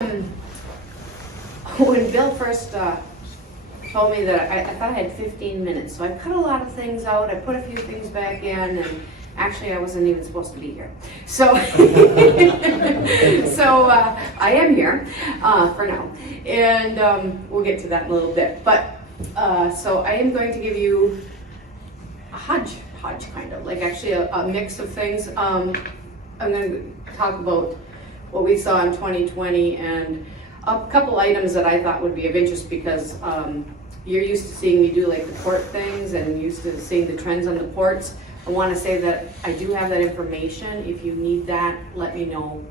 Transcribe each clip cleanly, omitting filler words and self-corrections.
When Bill first told me that I thought I had 15 minutes, so I cut a lot of things out. I put a few things back in, and actually I wasn't even supposed to be here. So, I am here for now, and we'll get to that in a little bit. But so I am going to give you a hodgepodge kind of, like actually a mix of things. I'm going to talk about what we saw in 2020 and a couple items that I thought would be of interest because you're used to seeing me do like the port things and used to seeing the trends on the ports. I want to say that I do have that information. If you need that, let me know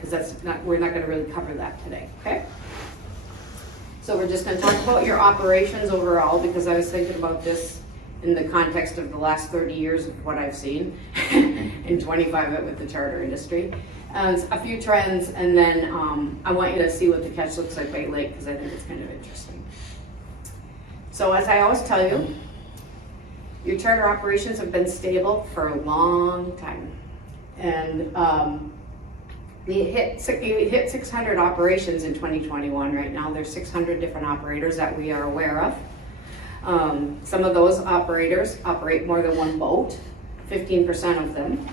because we're not going to really cover that today. Okay. So we're just going to talk about your operations overall because I was thinking about this in the context of the last 30 years of what I've seen and 25 of it with the charter industry. A few trends, and then I want you to see what the catch looks like by lake because I think it's kind of interesting. So as I always tell you, your charter operations have been stable for a long time. And we hit 600 operations in 2021. Right now there's 600 different operators that we are aware of. Some of those operators operate more than one boat, 15% of them.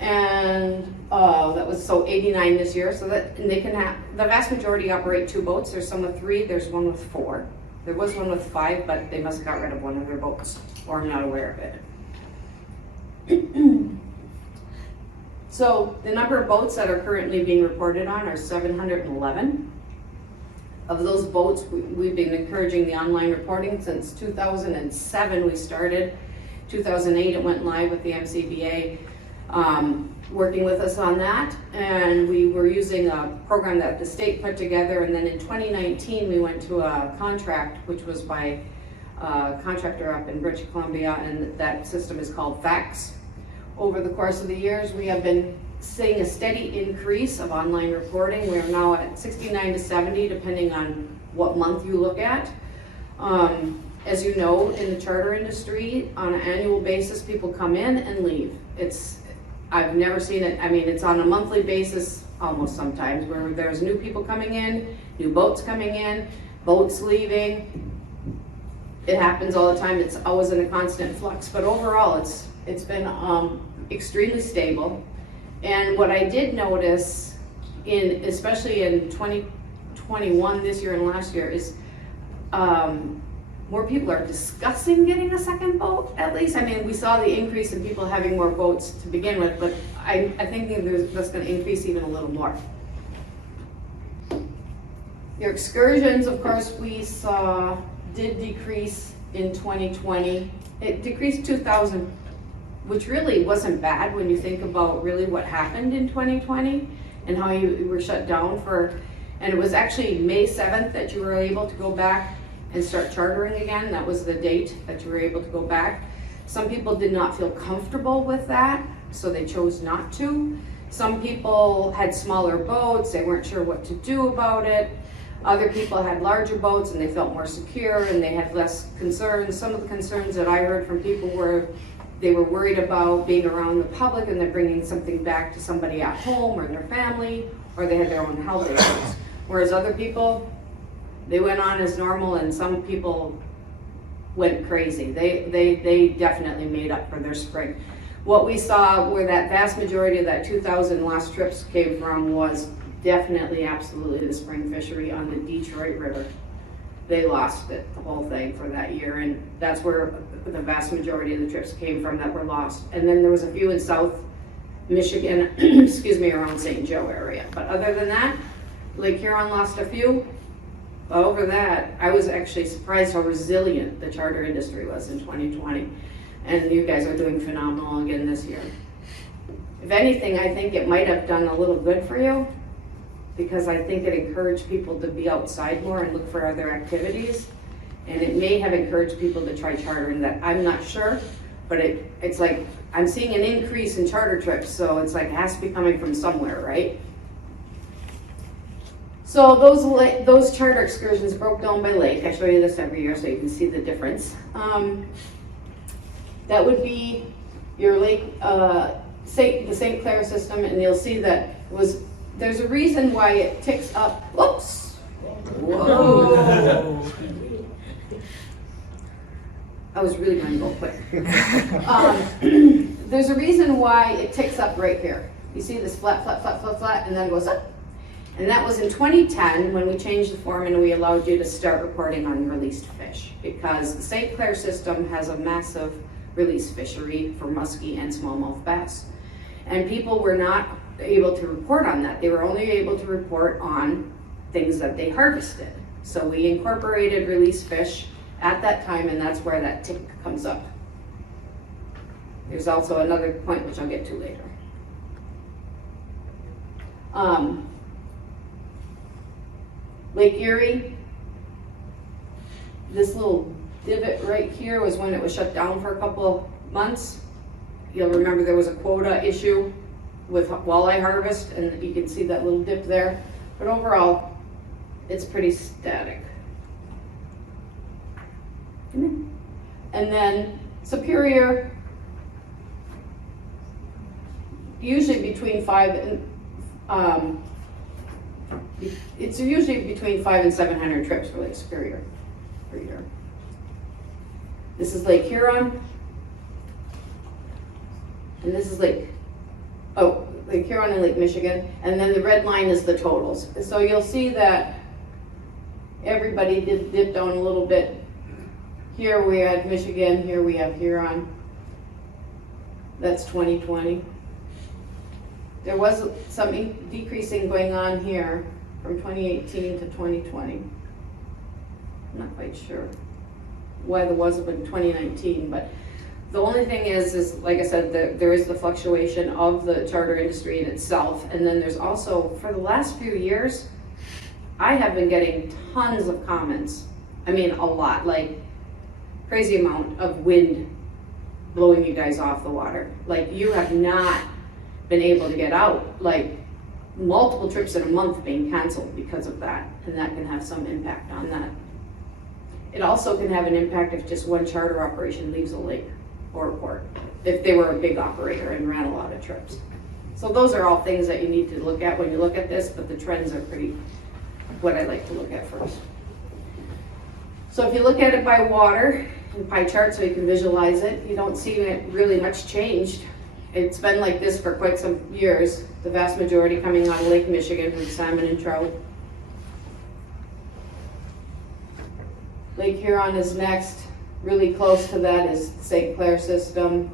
And that was 89 this year. So that and they can have the vast majority operate 2 boats. There's some with 3. There's one with 4. There was one with 5, but they must have got rid of one of their boats, or I'm not aware of it. So the number of boats that are currently being reported on are 711. Of those boats, we've been encouraging the online reporting since 2007. We started 2008. It went live with the MCBA. Working with us on that, and we were using a program that the state put together, and then in 2019 we went to a contract which was by a contractor up in British Columbia, and that system is called FAX. Over the course of the years we have been seeing a steady increase of online reporting. We are now at 69 to 70 depending on what month you look at. As you know, in the charter industry, on an annual basis people come in and leave. I've never seen it. I mean, it's on a monthly basis almost sometimes where there's new people coming in, new boats coming in, boats leaving. It happens all the time. It's always in a constant flux, but overall it's been extremely stable. And what I did notice especially in 2021, this year and last year, is more people are discussing getting a second boat, at least. I mean, we saw the increase in people having more boats to begin with, but I think that's going to increase even a little more. Your excursions, of course, we saw did decrease in 2020. It decreased 2,000, which really wasn't bad when you think about really what happened in 2020 and how you were shut down and it was actually May 7th that you were able to go back and start chartering again. That was the date that you were able to go back. Some people did not feel comfortable with that, so they chose not to. Some people had smaller boats, they weren't sure what to do about it. Other people had larger boats and they felt more secure and they had less concerns. Some of the concerns that I heard from people were they were worried about being around the public and they're bringing something back to somebody at home or their family, or they had their own health issues. Whereas other people, they went on as normal, and some people went crazy. They definitely made up for their spring. What we saw where that vast majority of that 2,000 lost trips came from was definitely, absolutely the spring fishery on the Detroit River. They lost it, the whole thing for that year, and that's where the vast majority of the trips came from that were lost. And then there was a few in South Michigan, excuse me, around St. Joe area. But other than that, Lake Huron lost a few. Over that, I was actually surprised how resilient the charter industry was in 2020. And you guys are doing phenomenal again this year. If anything, I think it might have done a little good for you because I think it encouraged people to be outside more and look for other activities. And it may have encouraged people to try chartering. That I'm not sure, but it's like I'm seeing an increase in charter trips, so it's like it has to be coming from somewhere, right? So those charter excursions broke down by lake. I show you this every year so you can see the difference. That would be your lake, the St. Clair system, and you'll see that it was there's a reason why it ticks up. Whoops. Whoa. I was really going to go quick. There's a reason why it ticks up right here. You see this flat, flat, flat, flat, flat, and then it goes up. And that was in 2010 when we changed the form and we allowed you to start reporting on released fish, because the St. Clair system has a massive release fishery for muskie and smallmouth bass. And people were not able to report on that. They were only able to report on things that they harvested. So we incorporated release fish at that time, and that's where that tick comes up. There's also another point which I'll get to later. Lake Erie, this little divot right here was when it was shut down for a couple months. You'll remember there was a quota issue with walleye harvest, and you can see that little dip there. But overall, it's pretty static. And then Superior, usually between 5 and it's usually between 500 and 700 trips for Lake Superior per year. This is Lake Huron, and this is Lake Huron and Lake Michigan, and then the red line is the totals. So you'll see that everybody did dip down a little bit. Here we had Michigan, here we have Huron. That's 2020. There was some decreasing going on here from 2018 to 2020. I'm not quite sure why there was in 2019, but the only thing is like I said, there is the fluctuation of the charter industry in itself, and then there's also, for the last few years, I have been getting tons of comments. I mean, a lot, like crazy amount of wind blowing you guys off the water. Like, you have not been able to get out, like multiple trips in a month being canceled because of that, and that can have some impact on that. It also can have an impact if just one charter operation leaves a lake or a port, if they were a big operator and ran a lot of trips. So those are all things that you need to look at when you look at this, but the trends are pretty what I like to look at first. So if you look at it by water, in pie chart so you can visualize it, you don't see it really much changed. It's been like this for quite some years, the vast majority coming out of Lake Michigan with salmon and trout. Lake Huron is next. Really close to that is the St. Clair system.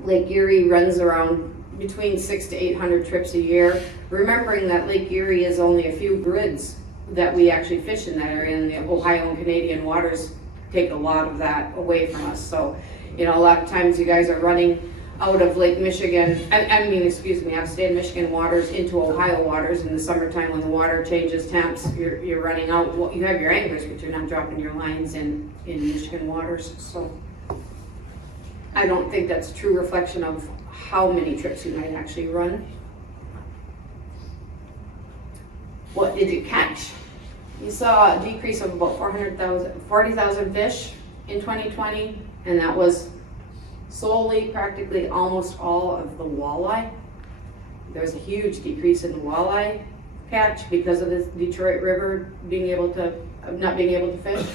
Lake Erie runs around between 600 to 800 trips a year. Remembering that Lake Erie is only a few grids that we actually fish in that area, and the Ohio and Canadian waters take a lot of that away from us. So, you know, a lot of times you guys are running out of Lake Michigan, out of state of Michigan waters into Ohio waters in the summertime when the water changes temps. You're running out. Well, you have your anchors, but you're not dropping your lines in Michigan waters. So I don't think that's a true reflection of how many trips you might actually run. What did you catch? You saw a decrease of about 40,000 fish in 2020, and that was solely, practically almost all of the walleye. There's a huge decrease in the walleye catch because of the Detroit River not being able to fish.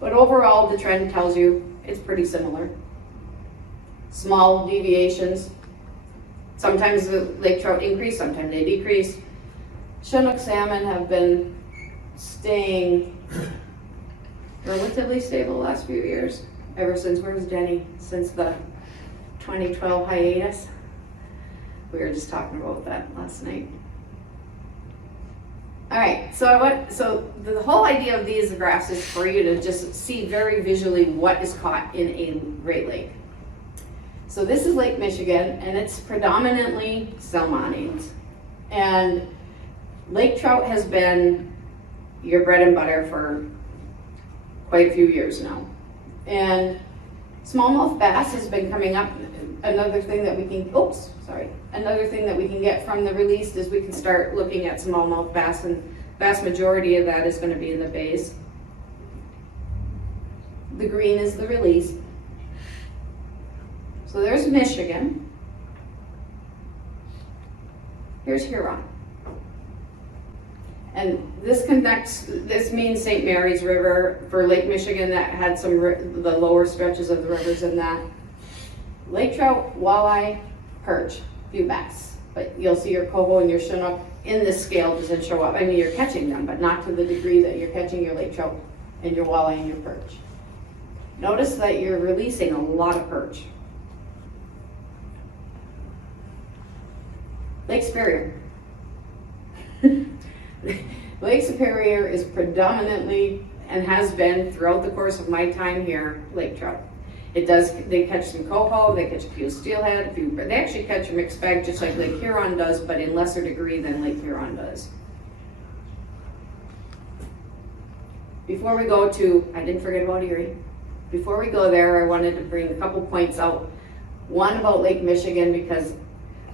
But overall, the trend tells you it's pretty similar. Small deviations. Sometimes the lake trout increase, sometimes they decrease. Chinook salmon have been staying relatively stable the last few years. Ever since, where's Jenny? Since the 2012 hiatus. We were just talking about that last night. All right, so the whole idea of these graphs is for you to just see very visually what is caught in a Great Lake. So this is Lake Michigan, and it's predominantly salmonines. And lake trout has been your bread and butter for quite a few years now. And smallmouth bass has been coming up. Another thing that we can get from the release is we can start looking at smallmouth bass, and vast majority of that is going to be in the bays. The green is the release. So there's Michigan. Here's Huron. And this means St. Mary's River for Lake Michigan that had the lower stretches of the rivers in that. Lake trout, walleye, perch, few bass. But you'll see your coho and your chinook in this scale doesn't show up. I mean, you're catching them, but not to the degree that you're catching your lake trout and your walleye and your perch. Notice that you're releasing a lot of perch. Lake Superior. Lake Superior is predominantly, and has been throughout the course of my time here, lake trout. They catch some coho, they catch a few steelhead, they actually catch a mixed bag just like Lake Huron does, but in lesser degree than Lake Huron does. Before we go to, I didn't forget about Erie. Before we go there, I wanted to bring a couple points out. One about Lake Michigan, because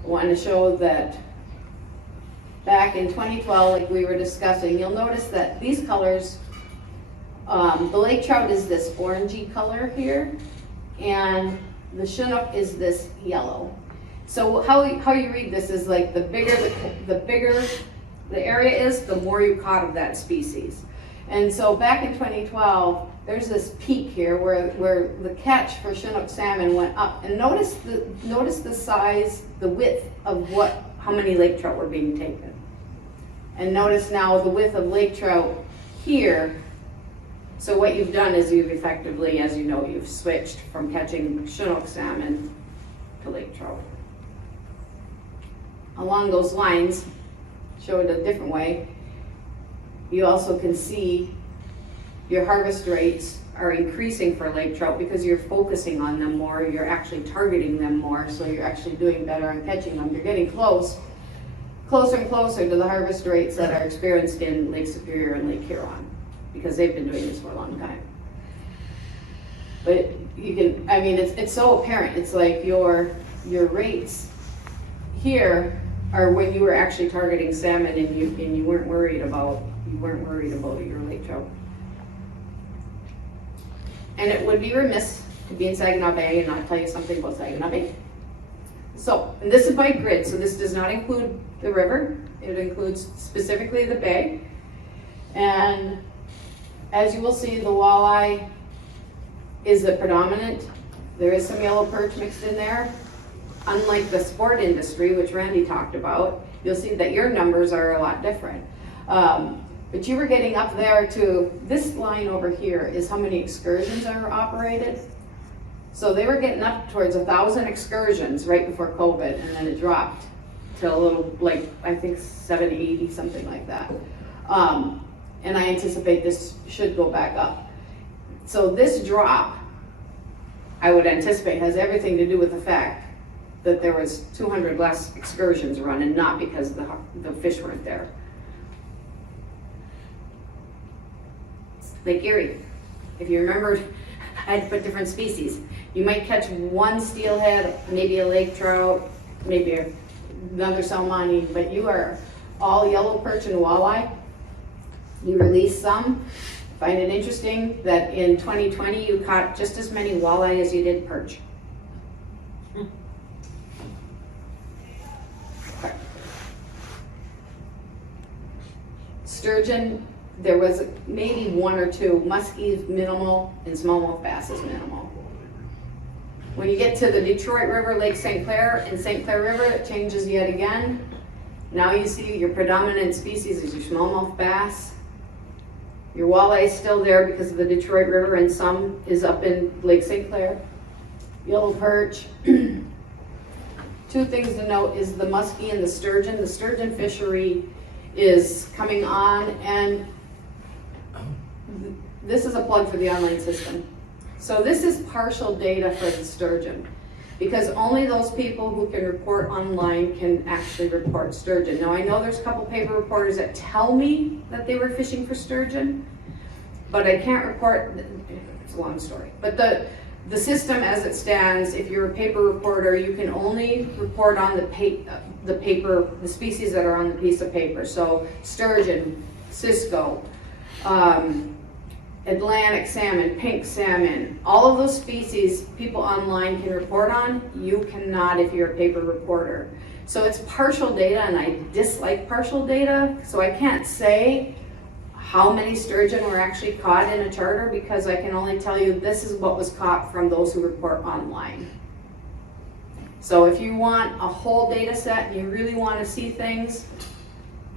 I want to show that back in 2012, like we were discussing, you'll notice that these colors, the lake trout is this orangey color here, and the chinook is this yellow. So how you read this is like the bigger the area is, the more you caught of that species. And so back in 2012, there's this peak here where the catch for Chinook salmon went up. And notice the size, the width of how many lake trout were being taken. And notice now the width of lake trout here. So what you've done is you've effectively, as you know, you've switched from catching Chinook salmon to lake trout. Along those lines, show it a different way, you also can see your harvest rates are increasing for lake trout because you're focusing on them more, you're actually targeting them more, so you're actually doing better on catching them. You're getting closer and closer to the harvest rates that are experienced in Lake Superior and Lake Huron, because they've been doing this for a long time. But you can, I mean, it's so apparent. It's like your rates here are when you were actually targeting salmon and you weren't worried about your lake trout. And it would be remiss to be in Saginaw Bay and not tell you something about Saginaw Bay. So, and this is by grid, so this does not include the river. It includes specifically the bay. And as you will see, the walleye is the predominant. There is some yellow perch mixed in there. Unlike the sport industry, which Randy talked about, you'll see that your numbers are a lot different. But you were getting up there to, this line over here is how many excursions are operated. So they were getting up towards 1,000 excursions right before COVID, and then it dropped to a little, like, I think 780, something like that. And I anticipate this should go back up. So this drop, I would anticipate, has everything to do with the fact that there was 200 less excursions run, and not because the fish weren't there. Lake Erie, if you remember, I had to put different species. You might catch one steelhead, maybe a lake trout, maybe another salmoni, but you are all yellow perch and walleye. You release some. Find it interesting that in 2020 you caught just as many walleye as you did perch. Okay. Sturgeon, there was maybe one or two. Muskies minimal, and smallmouth bass is minimal. When you get to the Detroit River, Lake St. Clair, and St. Clair River, it changes yet again. Now you see your predominant species is your smallmouth bass. Your walleye is still there because of the Detroit River, and some is up in Lake St. Clair. Yellow perch. Two things to note is the muskie and the sturgeon. The sturgeon fishery is coming on, and this is a plug for the online system. So this is partial data for the sturgeon, because only those people who can report online can actually report sturgeon. Now I know there's a couple paper reporters that tell me that they were fishing for sturgeon, but I can't report, it's a long story. But the system as it stands, if you're a paper reporter, you can only report on the species that are on the piece of paper. So sturgeon, cisco, Atlantic salmon, pink salmon, all of those species people online can report on. You cannot if you're a paper reporter. So it's partial data, and I dislike partial data, so I can't say how many sturgeon were actually caught in a charter, because I can only tell you this is what was caught from those who report online. So if you want a whole data set and you really want to see things,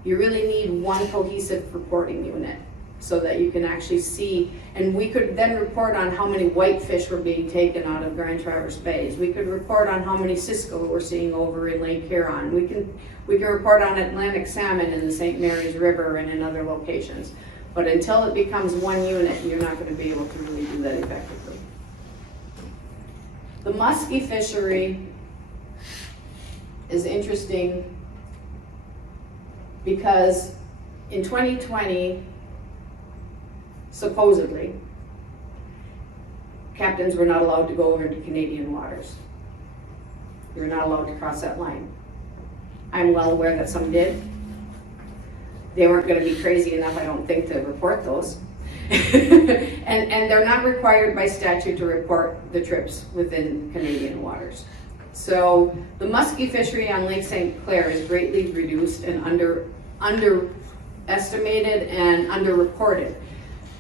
you really need one cohesive reporting unit so that you can actually see, and we could then report on how many whitefish were being taken out of Grand Traverse Bays. We could report on how many cisco we're seeing over in Lake Huron. We can report on Atlantic salmon in the St. Mary's River and in other locations. But until it becomes one unit, you're not going to be able to really do that effectively. The muskie fishery is interesting because in 2020, supposedly, captains were not allowed to go over into Canadian waters. You're not allowed to cross that line. I'm well aware that some did. They weren't going to be crazy enough, I don't think, to report those. and they're not required by statute to report the trips within Canadian waters. So the muskie fishery on Lake St. Clair is greatly reduced and underestimated and underreported.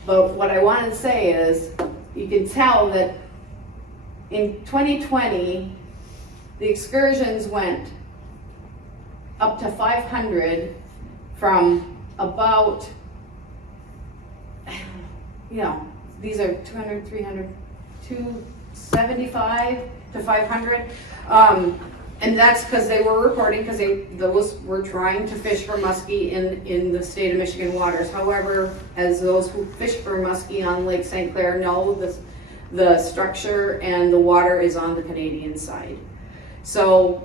But what I wanted to say is, you can tell that in 2020, the excursions went up to 500 from about, these are 200, 300, 275 to 500. And that's because they were reporting, because those were trying to fish for muskie in the state of Michigan waters. However, as those who fish for muskie on Lake St. Clair know, the structure and the water is on the Canadian side. So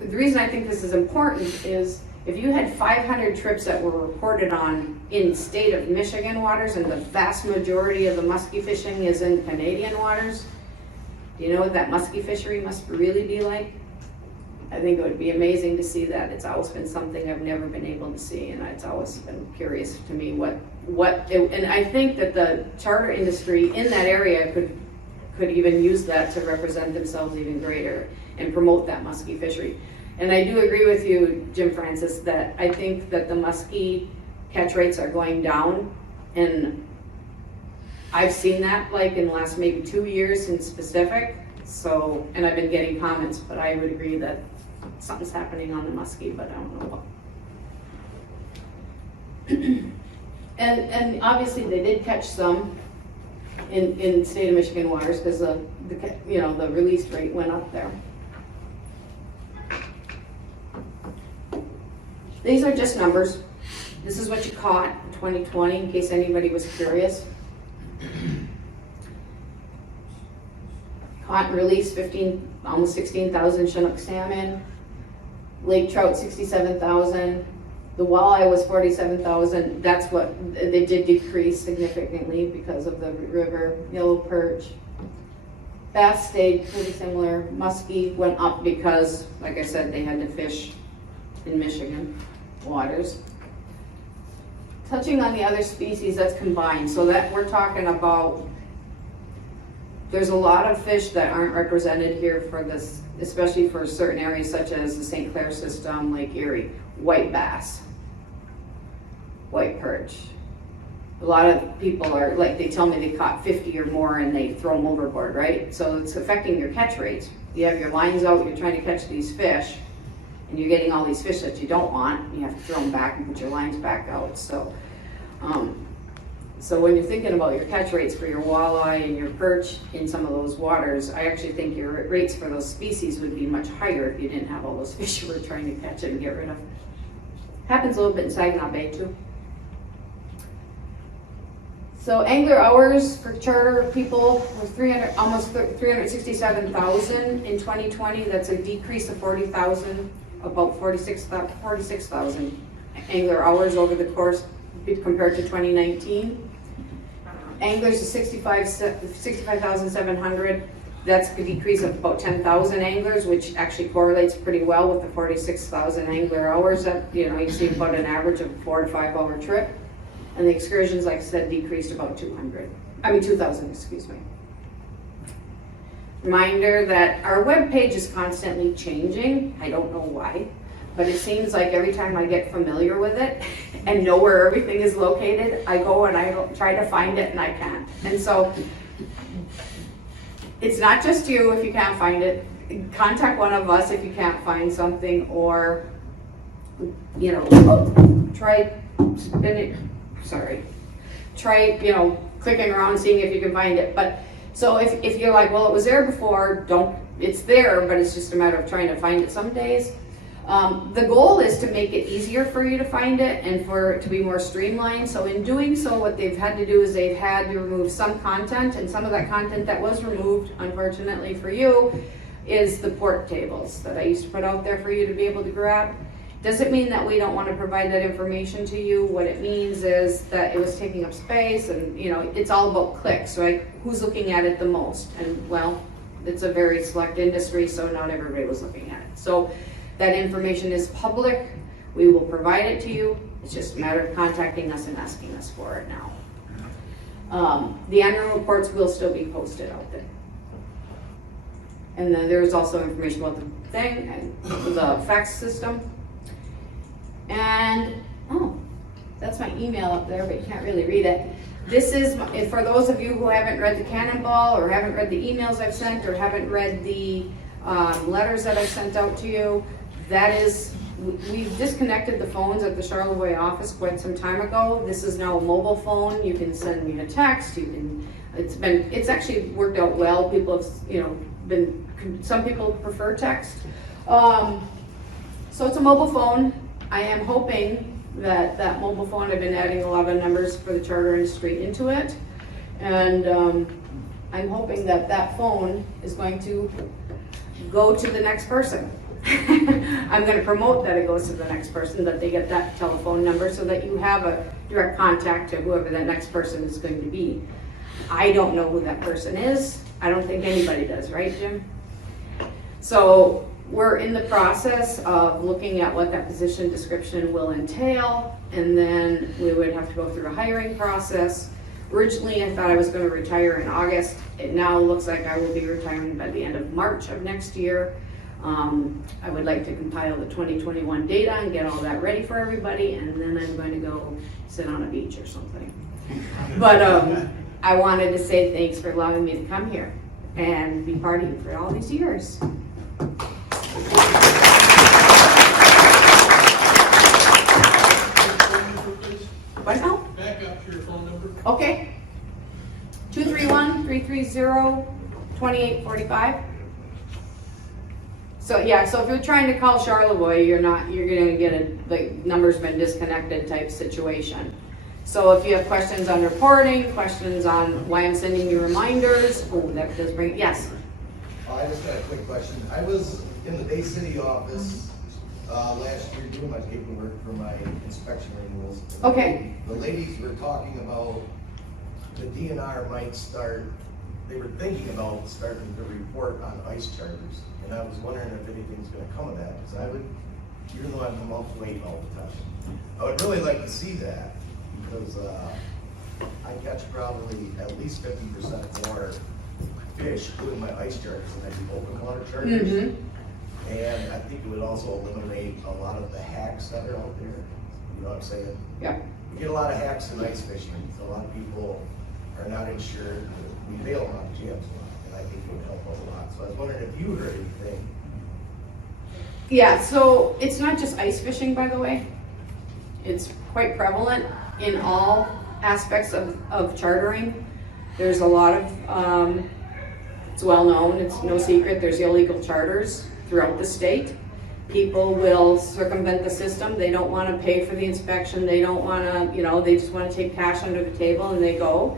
the reason I think this is important is, if you had 500 trips that were reported on in state of Michigan waters, and the vast majority of the muskie fishing is in Canadian waters, do you know what that muskie fishery must really be like? I think it would be amazing to see that. It's always been something I've never been able to see, and it's always been curious to me and I think that the charter industry in that area could even use that to represent themselves even greater and promote that muskie fishery. And I do agree with you, Jim Francis, that I think that the muskie catch rates are going down, and I've seen that like in the last maybe 2 years in specific. So, and I've been getting comments, but I would agree that something's happening on the muskie, but I don't know what. And obviously they did catch some in state of Michigan waters, because the release rate went up there. These are just numbers. This is what you caught in 2020, in case anybody was curious. Caught and released almost 16,000 Chinook salmon. Lake trout, 67,000. The walleye was 47,000. That's what, they did decrease significantly because of the river. Yellow perch. Bass stayed pretty similar. Muskie went up because, like I said, they had to fish in Michigan waters. Touching on the other species, that's combined. So that we're talking about, there's a lot of fish that aren't represented here for this, especially for certain areas such as the St. Clair system, Lake Erie. White bass, white perch. A lot of people are like, they tell me they caught 50 or more and they throw them overboard, right? So it's affecting your catch rates. You have your lines out, you're trying to catch these fish, and you're getting all these fish that you don't want. You have to throw them back and put your lines back out. So when you're thinking about your catch rates for your walleye and your perch in some of those waters, I actually think your rates for those species would be much higher if you didn't have all those fish you were trying to catch and get rid of. Happens a little bit in Saginaw Bay too. So angler hours for charter people were almost 367,000 in 2020. That's a decrease of 40,000, about 46,000 angler hours over the course compared to 2019. Anglers is 65,700. That's a decrease of about 10,000 anglers, which actually correlates pretty well with the 46,000 angler hours that, you see about an average of a 4 to 5 hour trip. And the excursions, like I said, decreased about 2,000, excuse me. Reminder that our web page is constantly changing. I don't know why. but it seems like every time I get familiar with it and know where everything is located, I go and I try to find it and I can't. And so it's not just you if you can't find it. Contact one of us if you can't find something, or, you know, try clicking around seeing if you can find it. But so if you're like, well, it was there before, it's there, but it's just a matter of trying to find it some days. The goal is to make it easier for you to find it and for it to be more streamlined. So in doing so, what they've had to do is they've had to remove some content, and some of that content that was removed, unfortunately for you, is the port tables that I used to put out there for you to be able to grab. Doesn't mean that we don't want to provide that information to you. What it means is that it was taking up space, and you know, it's all about clicks, right? Who's looking at it the most? And well, it's a very select industry, so not everybody was looking at it. So that information is public. We will provide it to you. It's just a matter of contacting us and asking us for it now. The annual reports will still be posted out there. And then there's also information about the thing and the fax system. And, oh, that's my email up there, but you can't really read it. This is, for those of you who haven't read the Cannonball, or haven't read the emails I've sent, or haven't read the letters that I've sent out to you, that is, we've disconnected the phones at the Charlevoix office quite some time ago. This is now a mobile phone. You can send me a text. You can, it's actually worked out well. People have, you know, some people prefer text. So it's a mobile phone. I am hoping that that mobile phone, I've been adding a lot of numbers for the charter industry into it. And I'm hoping that that phone is going to go to the next person. I'm going to promote that it goes to the next person, that they get that telephone number so that you have a direct contact to whoever that next person is going to be. I don't know who that person is. I don't think anybody does, right, Jim? So we're in the process of looking at what that position description will entail, and then we would have to go through a hiring process. Originally, I thought I was going to retire in August. It now looks like I will be retiring by the end of March of next year. I would like to compile the 2021 data and get all that ready for everybody, and then I'm going to go sit on a beach or something. But I wanted to say thanks for allowing me to come here and be part of you for all these years. What now? Back up to your phone number. Okay. 231-330-2845. So yeah, so if you're trying to call Charlevoix, you're gonna get a like number's been disconnected type situation. So if you have questions on reporting, questions on why I'm sending you reminders, oh, that does bring, yes. I just got a quick question. I was in the Bay City office last year doing my paperwork for my inspection renewals. Okay. The ladies were talking about the DNR might start, they were thinking about starting to report on ice charters. And I was wondering if anything's gonna come of that, because you're the one who up late all the time. I would really like to see that, because I catch probably at least 50% more fish doing my ice charters than I do open water charters. Mm-hmm. And I think it would also eliminate a lot of the hacks that are out there. You know what I'm saying? Yeah. We get a lot of hacks in ice fishing. So a lot of people are not insured. We bail them out of jams a lot, and I think it would help us a lot. So I was wondering if you heard anything. Yeah, so it's not just ice fishing, by the way. It's quite prevalent in all aspects of chartering. There's a lot of, it's well known, it's no secret, there's illegal charters throughout the state. People will circumvent the system. They don't want to pay for the inspection. They don't want to, you know, they just want to take cash under the table and they go.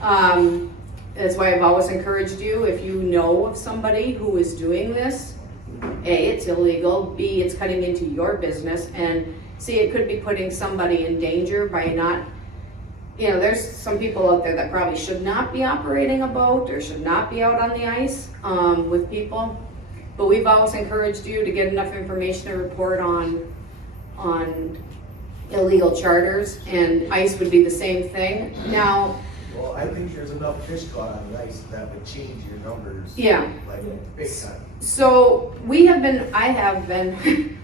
That's why I've always encouraged you, if you know of somebody who is doing this, A, it's illegal, B, it's cutting into your business, and C, it could be putting somebody in danger by not, you know, there's some people out there that probably should not be operating a boat or should not be out on the ice with people. But we've always encouraged you to get enough information to report on illegal charters, and ice would be the same thing. Now, well, I think there's enough fish caught on the ice that would change your numbers. Yeah. Like big time. So I have been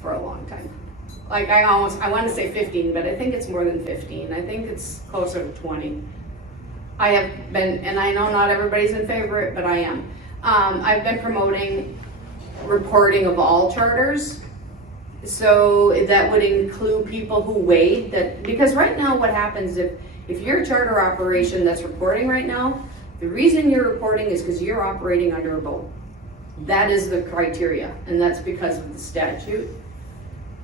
for a long time. Like I want to say 15, but I think it's more than 15. I think it's closer to 20. I have been, and I know not everybody's in favor of it, but I am. I've been promoting reporting of all charters. So that would include people who wade that, because right now what happens if you're a charter operation that's reporting right now, the reason you're reporting is because you're operating under a boat. That is the criteria, and that's because of the statute.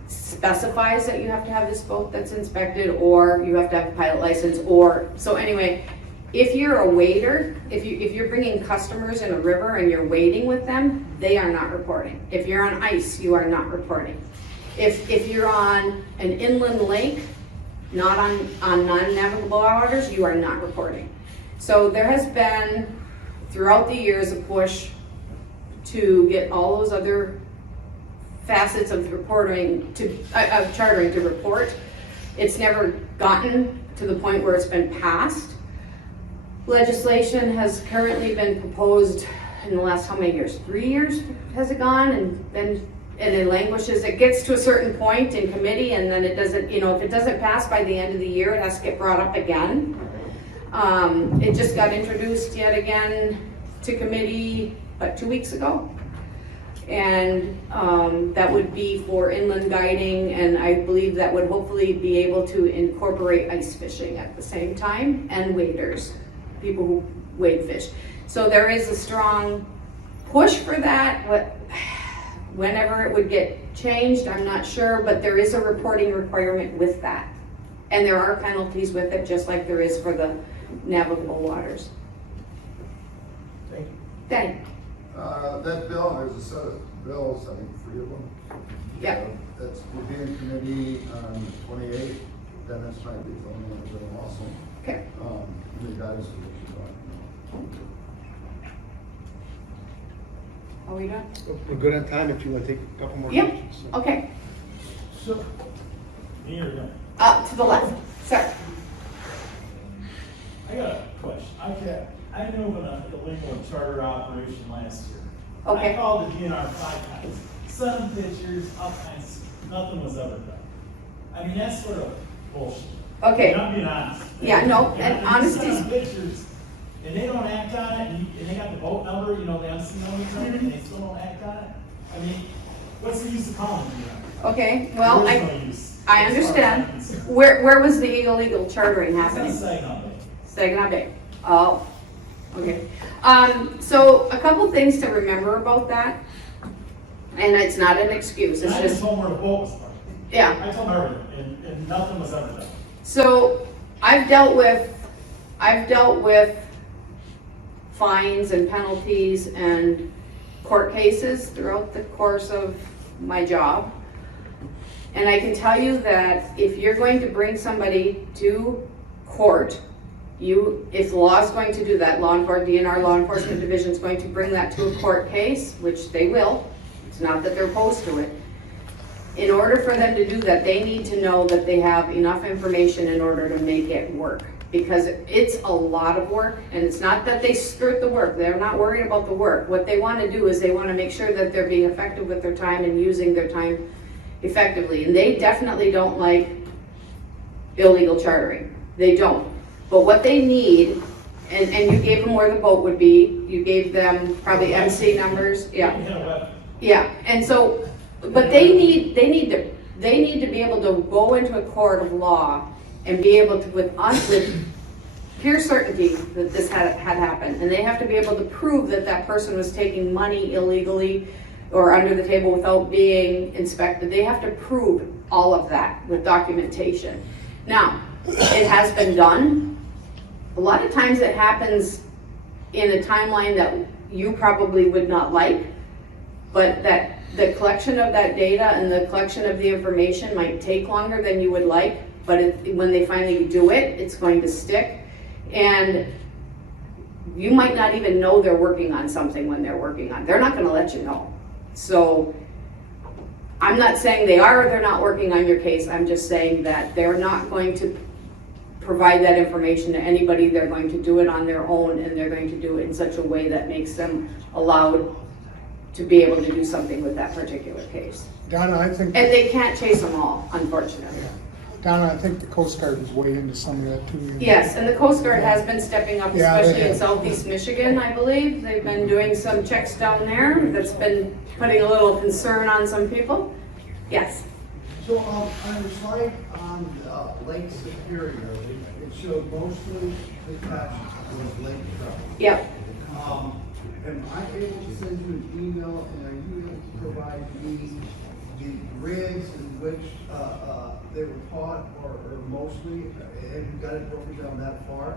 Specifies that you have to have this boat that's inspected, or you have to have a pilot license, or, so anyway, if you're a wader, if you're bringing customers in a river and you're wading with them, they are not reporting. If you're on ice, you are not reporting. If you're on an inland lake, not on non-navigable waters, you are not reporting. So there has been, throughout the years, a push to get all those other facets of reporting of chartering to report. It's never gotten to the point where it's been passed. Legislation has currently been proposed in the last, how many years? 3 years has it gone, and it languishes. It gets to a certain point in committee, and then it doesn't, if it doesn't pass by the end of the year, it has to get brought up again. It just got introduced yet again to committee, 2 weeks ago? And that would be for inland guiding, and I believe that would hopefully be able to incorporate ice fishing at the same time, and waders, people who wade fish. So there is a strong push for that. Whenever it would get changed, I'm not sure, but there is a reporting requirement with that. And there are penalties with it, just like there is for the navigable waters. Thank you. Danny? That bill, there's a set of bills, I think 3 of them. Yeah. That's will be in committee on 28th. Dennis might be filling in a bill also. Okay. The guys will let you know. Are we done? We're good on time if you want to take a couple more Yep. questions. Okay. So, here we go. To the left, sir. I got a question. I knew of an illegal charter operation last year. Okay. I called the DNR 5 times, 7 pictures, all kinds, nothing was ever done. I mean, that's sort of bullshit. Okay. I'm being honest. Yeah, no, You and you honesty send is- them pictures, and they don't act on it, and they got the boat number, the MC number, and they still don't act on it. I mean, what's the use of calling DNR? Okay, well, There is no I use, as understand. far as I'm concerned. Where was the illegal chartering It's happening? not saying nothing. Saginaw Bay. Oh, okay. So a couple things to remember about that, and it's not an excuse, And it's I just just, told them where the boat was parked. yeah. I told them everything, and nothing was ever done. So I've dealt with fines and penalties and court cases throughout the course of my job. And I can tell you that if you're going to bring somebody to court, if the law is going to do that, DNR Law Enforcement Division is going to bring that to a court case, which they will. It's not that they're opposed to it. In order for them to do that, they need to know that they have enough information in order to make it work. Because it's a lot of work, and it's not that they skirt the work. They're not worried about the work. What they want to do is they want to make sure that they're being effective with their time and using their time effectively. And they definitely don't like illegal chartering. They don't. But what they need, and you gave them where the boat would be, you gave them probably MC numbers, yeah. We had a web. Yeah, and so, but they need to be able to go into a court of law and be able to, with pure certainty that this had happened. And they have to be able to prove that that person was taking money illegally or under the table without being inspected. They have to prove all of that with documentation. Now, it has been done. A lot of times it happens in a timeline that you probably would not like, but that the collection of that data and the collection of the information might take longer than you would like, but when they finally do it, it's going to stick. And you might not even know they're working on something when they're working on it. They're not going to let you know. So I'm not saying they are or they're not working on your case. I'm just saying that they're not going to provide that information to anybody. They're going to do it on their own, and they're going to do it in such a way that makes them allowed to be able to do something with that particular case. Donna, I think, And they can't chase them all, unfortunately. Donna, I think the Coast Guard is way into some of that too. you know. Yes, and the Coast Guard has been stepping up, Yeah, they especially in have. southeast Michigan, I believe. They've been doing some checks down there that's been putting a little concern on some people. Yes, So, on the slide on, Lake Superior, it showed mostly the catch was Lake Trout. yep. Am I able to send you an email, and are you able to provide me the grids in which, they were caught, or mostly, have you got it broken down that far?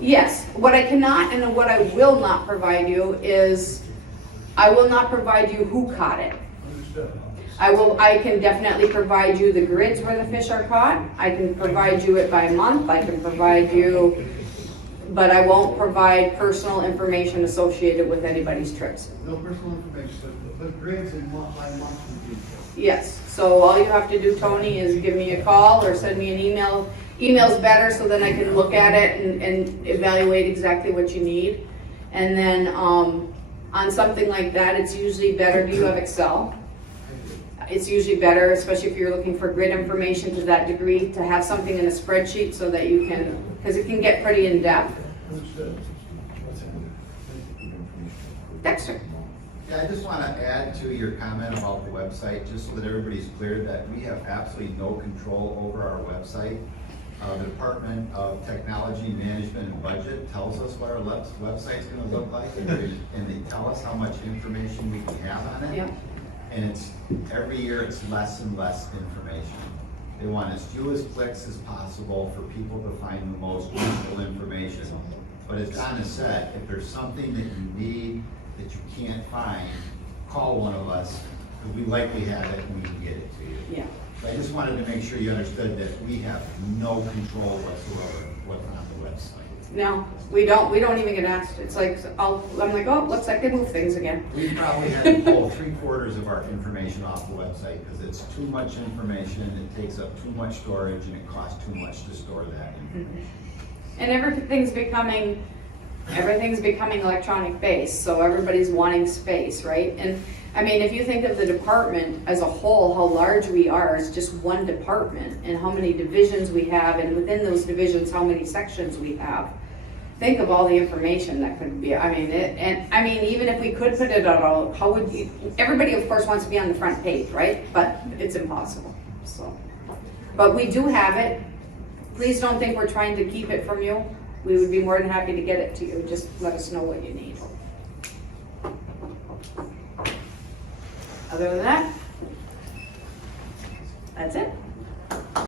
Yes, what I cannot and what I will not provide you is, I will not provide you who caught it. Understood. I can definitely provide you the grids where the fish are caught. I can provide you it by month. I can provide you, but I won't provide personal information associated with anybody's trips. No personal information, but grids in by month would be. Yes, so all you have to do, Tony, is give me a call or send me an email. Email's better, so then I can look at it and evaluate exactly what you need. And then, on something like that, it's usually better, do you have Excel? It's usually better, especially if you're looking for grid information to that degree, to have something in a spreadsheet so that you can, because it can get pretty in-depth. Understood. Dexter? Yeah, I just want to add to your comment about the website, just so that everybody's clear that we have absolutely no control over our website. The Department of Technology Management and Budget tells us what our website's going to look like, and they tell us how much information we can have on it. Yeah. And it's, every year it's less and less information. They want as few as clicks as possible for people to find the most useful information. But as Donna said, if there's something that you need that you can't find, call one of us, because we likely have it and we can get it to you. Yeah. I just wanted to make sure you understood that we have no control whatsoever what's on the website. No, we don't even get asked. It's like, I'm like, oh, looks like they moved things again. We probably had to pull 3/4 of our information off the website because it's too much information, it takes up too much storage, and it costs too much to store that information. And everything's becoming electronic based, so everybody's wanting space, right? And I mean, if you think of the department as a whole, how large we are as just one department, and how many divisions we have, and within those divisions, how many sections we have. Think of all the information that could be, I mean, even if we could put it out, how would you, everybody of course wants to be on the front page, right? But it's impossible, so. But we do have it. Please don't think we're trying to keep it from you. We would be more than happy to get it to you. Just let us know what you need. Other than that, that's it.